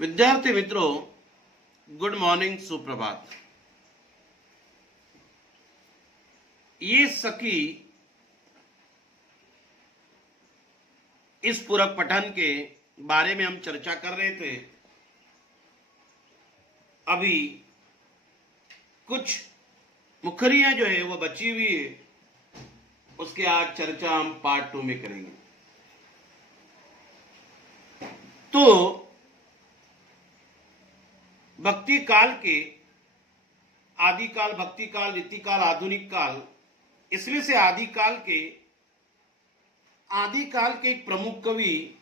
विद्यार्थी मित्रों, good morning, सुप्रभात। ये सखी इस पूरक पठन के बारे में हम चर्चा कर रहे थे। अभी कुछ मुखरियां जो है वो बची हुई है, उसके आज चर्चा हम पार्ट 2 में करेंगे। तो भक्ति काल के आदि काल, भक्ति काल, रीति काल, आधुनिक काल, इसमें से आदि काल के एक प्रमुख कवि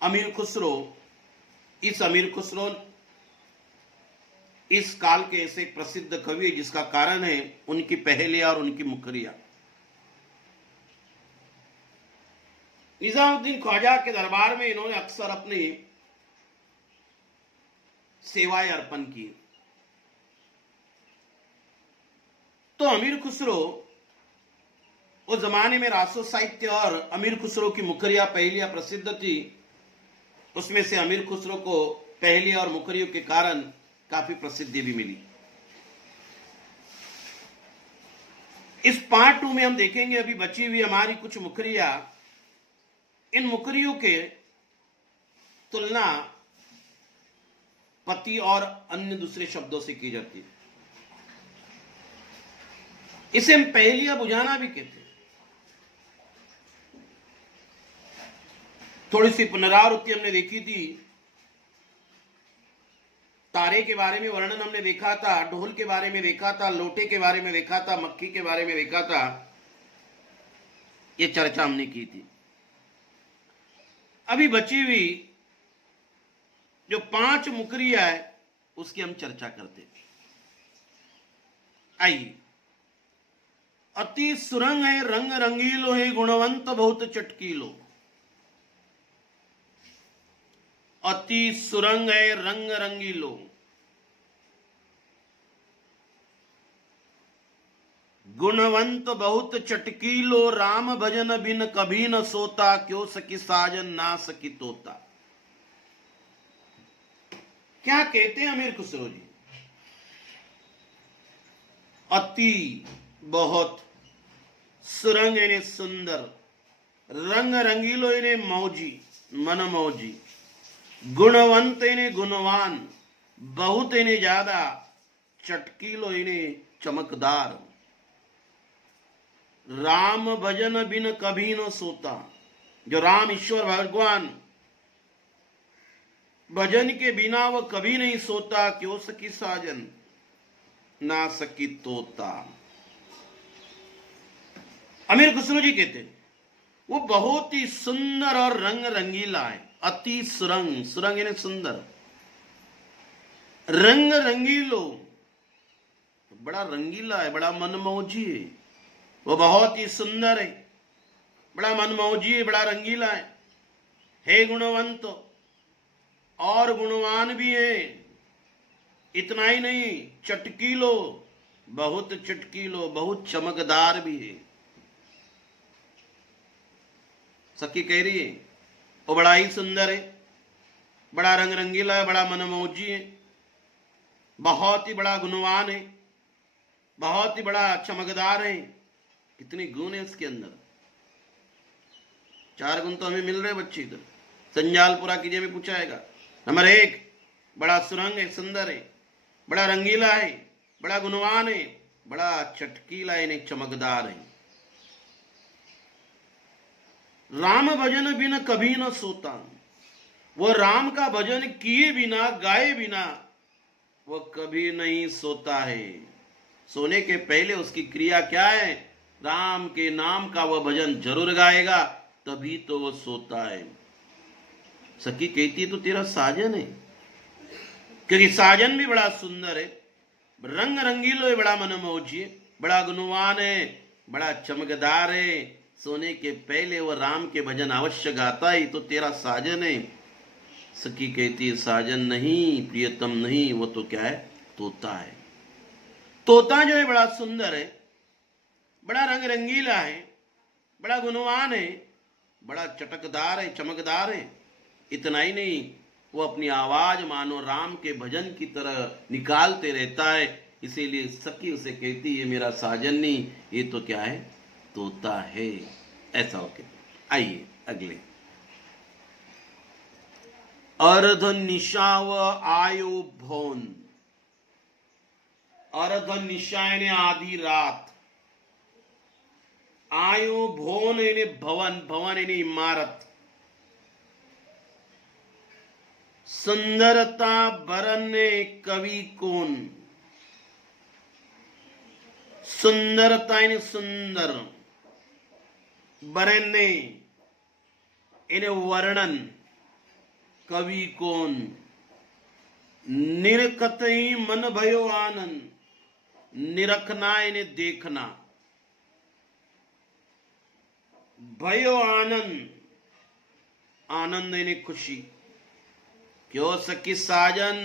अमीर खुसरो। इस अमीर खुसरो इस काल के ऐसे एक प्रसिद्ध कवि है जिसका कारण है उनकी पहेलियां और उनकी मुखरियां। निजामुद्दीन ख्वाजा के दरबार में इन्होंने अक्सर अपनी सेवाएं अर्पण की। तो अमीर खुसरो उस जमाने में रासो साहित्य और अमीर खुसरो की मुखरिया पहेलियां प्रसिद्ध थी। उसमें से अमीर खुसरो को पहेलियां और मुखरियों के कारण काफी प्रसिद्धि भी मिली। इस पार्ट 2 में हम देखेंगे अभी बची हुई हमारी कुछ मुखरियां। इन मुखरियों के तुलना पति और अन्य दूसरे शब्दों से की जाती है। इसे हम पहेलियां बुझाना भी कहते हैं। थोड़ी सी पुनरावृत्ति हमने देखी थी। तारे के बारे में वर्णन हमने देखा था, ढोल के बारे में देखा था, लोटे के बारे में देखा था, मक्खी के बारे में देखा था। यह चर्चा हमने की थी। अभी बची हुई जो 5 मुखरियां है उसकी हम चर्चा करते हैं। आइए। अति सुरंग है रंग रंगीलो है, गुणवंत बहुत चटकीलो। अति सुरंग है रंग रंगीलो, गुणवंत बहुत चटकीलो। राम भजन बिन कभी न सोता, क्यों सकी साजन ना सकी तोता। क्या कहते हैं अमीर खुसरो जी? अति बहुत, सुरंग यानी सुंदर, रंग रंगीलो यानी मौजी, मन मौजी, गुणवंत यानी गुणवान, बहुत यानी ज्यादा, चटकीलो यानी चमकदार। राम भजन बिन कभी न सोता, जो राम ईश्वर भगवान भजन के बिना वह कभी नहीं सोता। क्यों सकी साजन ना सकी तोता। अमीर खुसरो जी कहते हैं वो बहुत ही सुंदर और रंग रंगीला है। अति सुरंग, सुरंग यानी सुंदर, रंग रंगीलो, बड़ा रंगीला है, बड़ा मनमौजी है। वो बहुत ही सुंदर है, बड़ा मनमौजी है, बड़ा रंगीला है गुणवंत और गुणवान भी है। इतना ही नहीं, चटकीलो, बहुत चटकीलो, बहुत चमकदार भी है। सखी कह रही है वो बड़ा ही सुंदर है, बड़ा रंग रंगीला है, बड़ा मनमौजी है, बहुत ही बड़ा गुणवान है, बहुत ही बड़ा चमकदार है। कितने गुण है उसके अंदर। 4 गुण तो हमें मिल रहे बच्चे इधर। संजाल पूरा कीजिए में पूछाएगा। नंबर 1, बड़ा सुरंग है, सुंदर है, बड़ा रंगीला है, बड़ा गुणवान है, बड़ा चटकीला है, चमकदार है। राम भजन बिना कभी न सोता, वो राम का भजन किए बिना, गाए बिना वो कभी नहीं सोता है। सोने के पहले उसकी क्रिया क्या है? राम के नाम का वह भजन जरूर गाएगा, तभी तो वो सोता है। सखी कहती तो तेरा साजन है, क्योंकि साजन भी बड़ा सुंदर है, रंग रंगीलो है, बड़ा मनमौजी है, बड़ा गुणवान है, बड़ा चमकदार है। सोने के पहले वह राम के भजन अवश्य गाता ही तो तेरा साजन है। सखी कहती है साजन नहीं, प्रियतम नहीं, वो तो क्या है? तोता है। तोता जो है बड़ा सुंदर है, बड़ा रंग रंगीला है, बड़ा गुणवान है, बड़ा चटकदार है, चमकदार है। इतना ही नहीं, वो अपनी आवाज मानो राम के भजन की तरह निकालते रहता है। इसीलिए सखी उसे कहती है मेरा साजन नहीं, ये तो क्या है, तोता है। ऐसा होके आइए अगले। अर्ध निशाव आयो भौन। अर्ध निशा यानी आधी रात, आयो भौन यानी भवन, भवन यानी इमारत। सुंदरता बरने कवि कौन। सुंदरता यानी सुंदर, बरने यानी वर्णन, कवि कौन। निरखत ही मन भयो आनंद, निरखना यानी देखना, भयो आनंद, आनंद यानी खुशी। क्यों सखी साजन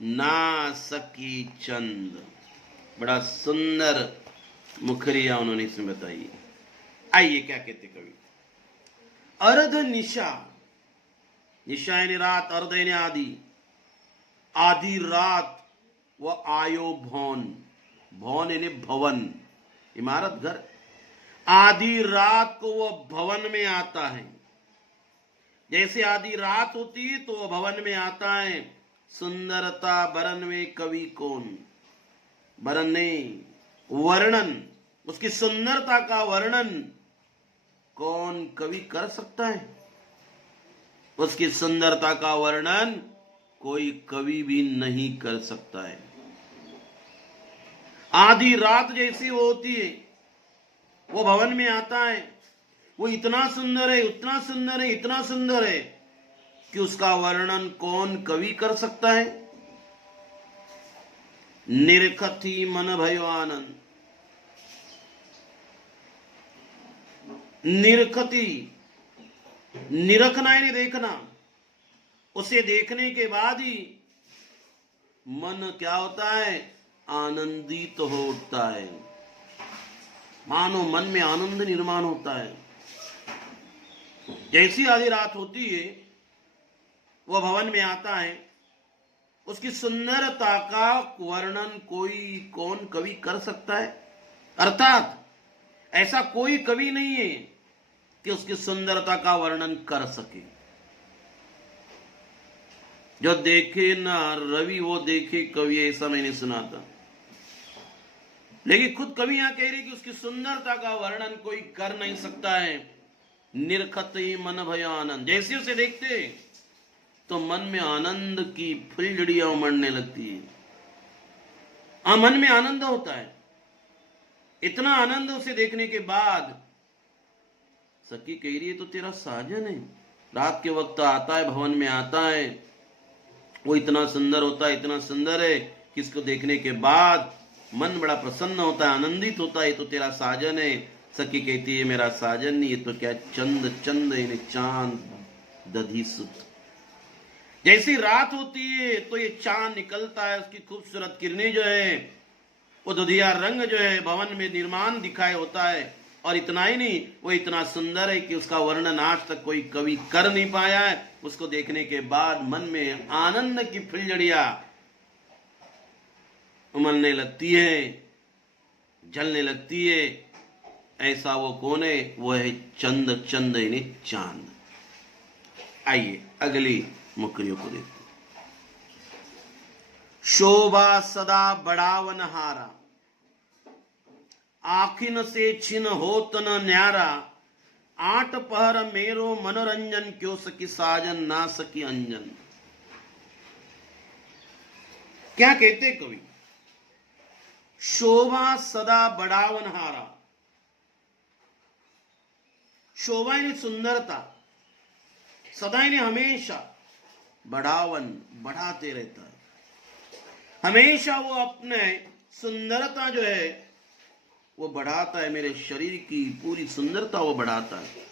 ना सकी चंद। बड़ा सुंदर मुखरिया उन्होंने इसमें बताई। आइए क्या कहते कवि। अर्ध निशा, निशा यानी रात, अर्ध यानी आदि, आधी रात वो आयो भवन, भवन यानी भवन, इमारत, घर। आधी रात को वो भवन में आता है। जैसे आधी रात होती है तो वो भवन में आता है। सुंदरता बरन में कवि कौन। बरने वर्णन, उसकी सुंदरता का वर्णन कौन कवि कर सकता है। उसकी सुंदरता का वर्णन कोई कवि भी नहीं कर सकता है। आधी रात जैसी वो होती है, वो भवन में आता है, वो इतना सुंदर है, उतना सुंदर है, इतना सुंदर है कि उसका वर्णन कौन कवि कर सकता है। निरखती मन भयो आनंद। निरखती, निरखना यानी देखना। उसे देखने के बाद ही मन क्या होता है, आनंदित तो हो उठता है। मानो मन में आनंद निर्माण होता है। जैसी आधी रात होती है वह भवन में आता है, उसकी सुंदरता का वर्णन कोई कौन कवि कर सकता है। अर्थात ऐसा कोई कवि नहीं है कि उसकी सुंदरता का वर्णन कर सके। जो देखे ना रवि वो देखे कवि, ऐसा मैंने सुना था। लेकिन खुद कवि यहां कह रही कि उसकी सुंदरता का वर्णन कोई कर नहीं सकता है। निरखत ही मन भय आनंद। जैसे उसे देखते तो मन में आनंद की फुलझड़ियां उमड़ने लगती है। मन में आनंद होता है। इतना आनंद उसे देखने के बाद सखी कह रही है तो तेरा साजन है। रात के वक्त आता है, भवन में आता है, वो इतना सुंदर होता है, इतना सुंदर है कि इसको देखने के बाद मन बड़ा प्रसन्न होता है, आनंदित होता है। तो तेरा साजन है। सखी कहती है मेरा साजन नहीं, ये तो क्या चंद, चंद यानी चांद, दधी सुत। जैसी रात होती है तो ये चांद निकलता है, उसकी खूबसूरत किरणें जो है वो दुधिया रंग जो है भवन में निर्माण दिखाई होता है। और इतना ही नहीं, वो इतना सुंदर है कि उसका वर्णन आज तक कोई कवि कर नहीं पाया है। उसको देखने के बाद मन में आनंद की फुलझड़ियां उमलने लगती है, जलने लगती है। ऐसा वो कौन है, वो है चंद, चंद यानी चांद। आइए अगली मुकरियों को देखते। शोभा सदा बढ़ावन हारा, आखिन से छिन होत न न्यारा। आठ पहर मेरो मनोरंजन, क्यों सकी साजन ना सकी अंजन। क्या कहते कवि। शोभा सदा बढ़ावन हारा। शोभा यानी सुंदरता, सदा यानी हमेशा, बढ़ावन बढ़ाते रहता है। हमेशा वो अपने सुंदरता जो है वो बढ़ाता है। मेरे शरीर की पूरी सुंदरता वो बढ़ाता है।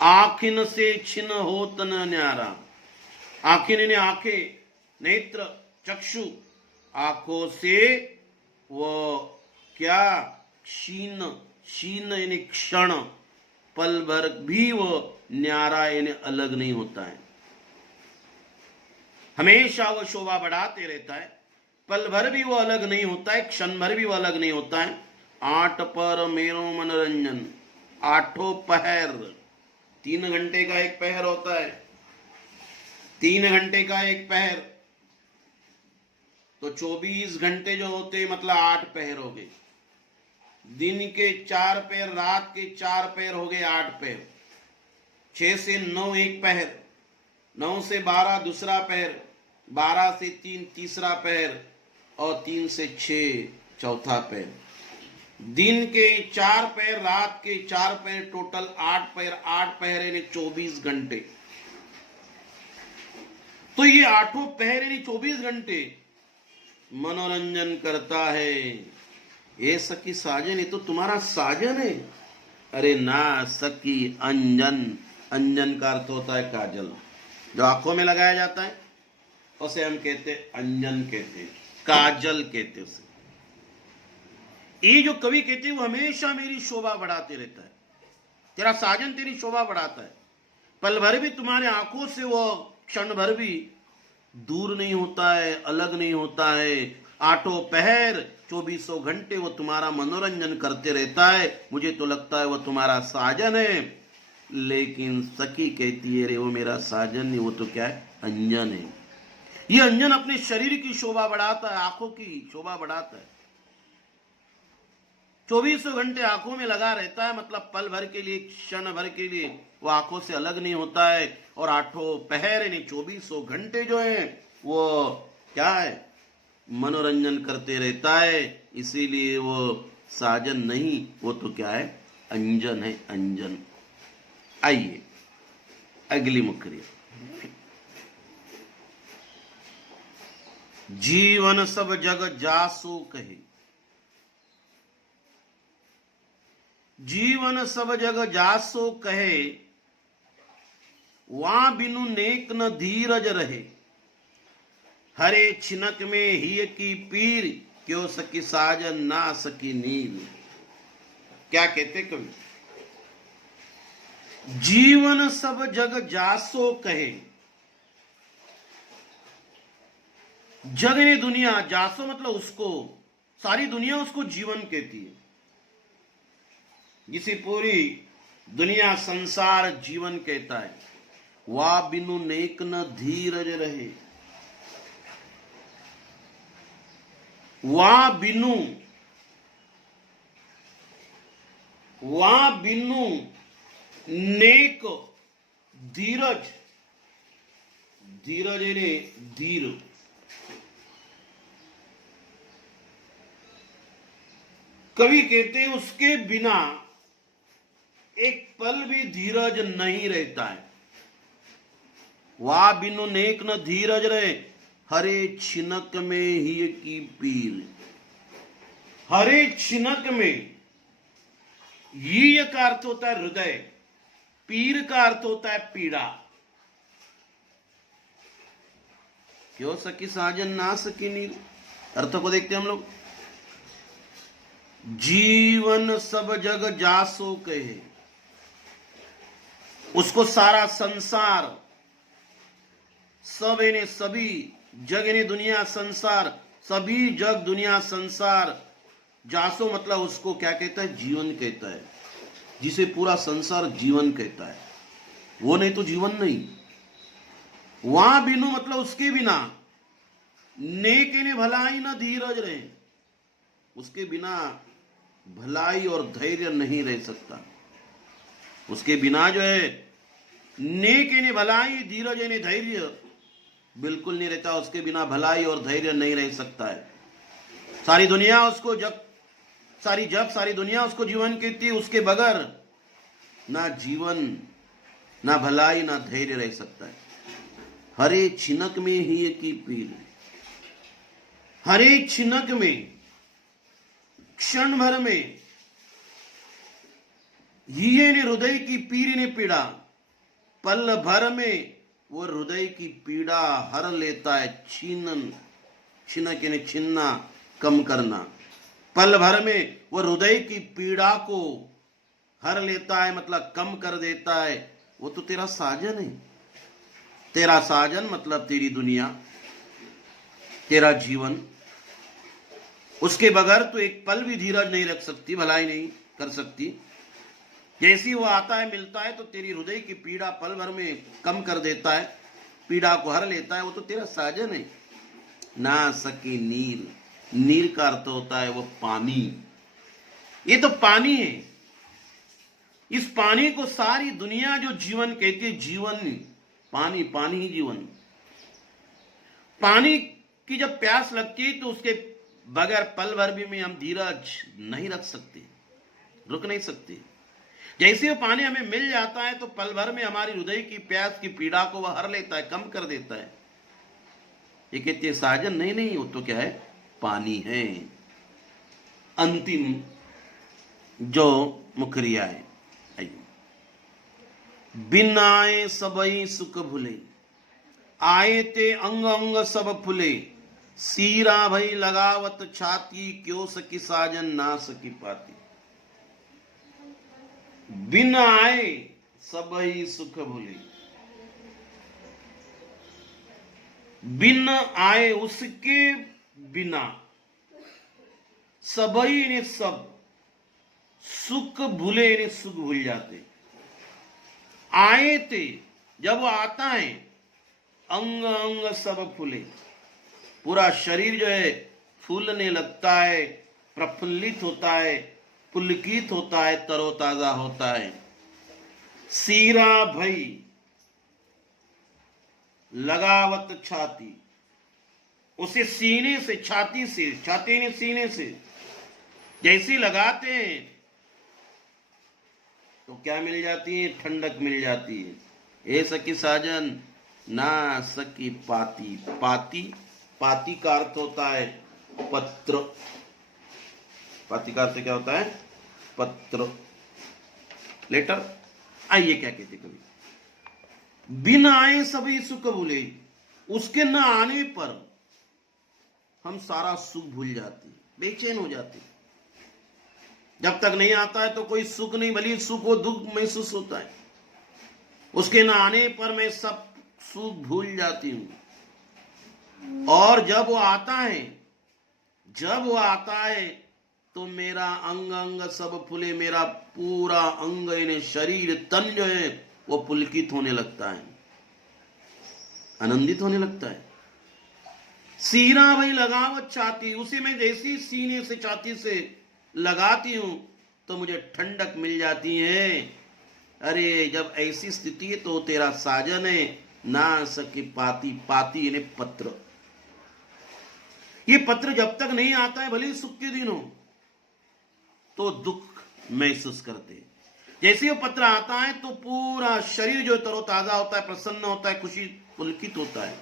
आखिन से छिन होत न न्यारा। आखिन यानी आंखें, नेत्र, चक्षु। आंखों से वो क्या, क्षीण, क्षीण यानी क्षण, पल भर भी वो न्यारा यानी अलग नहीं होता है, हमेशा वो शोभा बढ़ाते रहता है। पल भर भी वो अलग नहीं होता है, क्षण भर भी वो अलग नहीं होता है। 8 पर मेरो मनोरंजन, आठों पहर, 3 घंटे का एक पहर होता है, 3 घंटे का एक पहर, तो 24 घंटे जो होते मतलब 8 पहर हो गए। दिन के 4 पहर, रात के 4 पहर हो गए 8 पहर। 6 से 9 एक पहर, 9 से 12 दूसरा पहर, 12 से 3 तीसरा पहर, और 3 से 6 चौथा पहर। दिन के 4 पहर, रात के 4 पहर, टोटल 8 पहर, 8 पहर यानी 24 घंटे। तो ये 8 पहर यानी 24 घंटे मनोरंजन करता है। ये सखी साजन, ये तो तुम्हारा साजन है। अरे ना सखी, अंजन, अंजन का अर्थ होता है काजल, जो आंखों में लगाया जाता है उसे हम कहते अंजन कहते, काजल कहते उसे। ये जो कवि कहते हैं वो हमेशा मेरी शोभा बढ़ाते रहता है, तेरा साजन तेरी शोभा बढ़ाता है। पल भर भी तुम्हारे आंखों से वो क्षण भर भी दूर नहीं होता है, अलग नहीं होता है। 8 पहर 24 घंटे वो तुम्हारा मनोरंजन करते रहता है। मुझे तो लगता है वो तुम्हारा साजन है, लेकिन सखी कहती है रे वो मेरा साजन नहीं, वो तो क्या है, अंजन है। ये अंजन अपने शरीर की शोभा बढ़ाता है, आंखों की शोभा बढ़ाता है। 24 घंटे आंखों में लगा रहता है, मतलब पल भर के लिए, क्षण भर के लिए वो आंखों से अलग नहीं होता है। और 8 पहर यानी 24 घंटे जो है वो क्या है, मनोरंजन करते रहता है। इसीलिए वो साजन नहीं, वो तो क्या है, अंजन है, अंजन। आइए अगली मुक्ति। जीवन सब जग जासो कहे, जीवन सब जग जासो कहे, वहां बिनु नेक न धीरज रहे। हरे छिनक में ही की पीर, क्यों सकी साजन ना सकी नील। क्या कहते कवि, जीवन सब जग जासो कहे, जग ने दुनिया, जासो मतलब उसको, सारी दुनिया उसको जीवन कहती है। जिसे पूरी दुनिया संसार जीवन कहता है। वा बिनु नेक न धीरज रहे, वा बिनु नेक धीरज, धीरज ने धीर, कवि कहते हैं उसके बिना एक पल भी धीरज नहीं रहता है। वा बिनु नेक न धीरज रहे, हरे छिनक में ही की पीर। हरे छिनक में, ये का अर्थ होता है हृदय, पीर का अर्थ होता है पीड़ा। क्यों सकी साजन ना सकी नील, अर्थ को देखते हम लोग। जीवन सब जग जासो कहे, उसको सारा संसार, सब ने सभी, जग ने दुनिया संसार, सभी जग दुनिया संसार, जासो मतलब उसको क्या कहता है, जीवन कहता है। जिसे पूरा संसार जीवन कहता है, वो नहीं तो जीवन नहीं। वहां बिनु मतलब उसके बिना, नेक ने भलाई न धीरज रहे, उसके बिना भलाई और धैर्य नहीं रह सकता। उसके बिना जो है नेक ने भलाई, धीरज ने धैर्य बिल्कुल नहीं रहता। उसके बिना भलाई और धैर्य नहीं रह सकता है। सारी दुनिया उसको सारी दुनिया उसको जीवन कहती है। उसके बगैर ना जीवन, ना भलाई, ना धैर्य रह सकता है। हरे छिनक में ही की पीर, हरे छिनक में, क्षण भर में, ये ने हृदय की पीर ने पीड़ा, पल भर में वो हृदय की पीड़ा हर लेता है। छीनन, छिनक यानी छीनना, कम करना। पल भर में वो हृदय की पीड़ा को हर लेता है मतलब कम कर देता है, वो तो तेरा साजन है। तेरा साजन मतलब तेरी दुनिया, तेरा जीवन। उसके बगैर तो एक पल भी धीरज नहीं रख सकती, भलाई नहीं कर सकती। जैसी वो आता है मिलता है तो तेरी हृदय की पीड़ा पल भर में कम कर देता है, पीड़ा को हर लेता है, वो तो तेरा साजन है। ना सकी नीर, नीर का अर्थ होता है वो पानी। ये तो पानी है। इस पानी को सारी दुनिया जो जीवन कहती है, जीवन पानी, पानी ही जीवन। पानी की जब प्यास लगती है तो उसके बगैर पल भर भी में हम धीरज नहीं रख सकते, रुक नहीं सकते। जैसे वो पानी हमें मिल जाता है तो पल भर में हमारी हृदय की प्यास की पीड़ा को वह हर लेता है, कम कर देता है। ये कहते साजन नहीं, नहीं, वो तो क्या है, पानी है। अंतिम जो मुखरिया है, बिन आए सबई सुख भूले, आए ते अंग अंग सब फुले, सीरा भई लगावत छाती, क्यों सकी साजन ना सकी पाती। बिन आए सबई सुख भूले, बिन आए उसके बिना, सबई ने सब, सुख भूले ने सुख भूल जाते। आए थे जब वो आता है, अंग अंग सब फूले, पूरा शरीर जो है फूलने लगता है, प्रफुल्लित होता है, पुलकित होता है, तरोताजा होता है। सीरा भई लगावत छाती, उसे सीने से, छाती से, छाती ने सीने से जैसी लगाते हैं तो क्या मिल जाती है, ठंडक मिल जाती है। ए सखी साजन ना सकी पाती। पाती, पाती का अर्थ होता है पत्र। पाती का अर्थ क्या होता है, पत्र, लेटर। आइए क्या कहते कवि, बिन आए सभी सुख भूले, उसके न आने पर हम सारा सुख भूल जाते, बेचैन हो जाते। जब तक नहीं आता है तो कोई सुख नहीं, भले सुख हो दुख महसूस होता है। उसके न आने पर मैं सब सुख भूल जाती हूं। और जब वो आता है, जब वो आता है तो मेरा अंग अंग सब फूले, मेरा पूरा अंग यानी शरीर तन जो है वो पुलकित होने लगता है, आनंदित होने लगता है। सीरा भाई लगावत छाती, उसे मैं जैसी सीने से, छाती से लगाती हूं तो मुझे ठंडक मिल जाती है। अरे जब ऐसी स्थिति है तो तेरा साजन है, ना सकी पाती। पाती यानी पत्र। ये पत्र जब तक नहीं आता है, भले सुख के दिन हो, तो दुख महसूस करते। जैसे वो पत्र आता है तो पूरा शरीर जो तरोताजा होता है, प्रसन्न होता है, खुशी पुलकित होता है।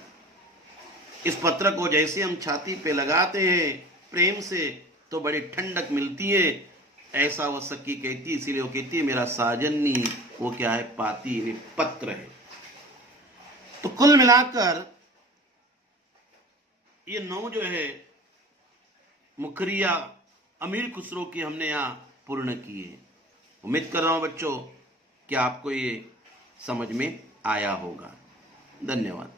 इस पत्र को जैसे हम छाती पे लगाते हैं प्रेम से तो बड़ी ठंडक मिलती है। ऐसा वो सखी कहती, इसीलिए वो कहती है मेरा साजनी, वो क्या है, पाती, पत्र है। तो कुल मिलाकर ये 9 जो है मुखरिया अमीर खुसरो की हमने यहां पूर्ण की है। उम्मीद कर रहा हूं बच्चों कि आपको ये समझ में आया होगा। धन्यवाद।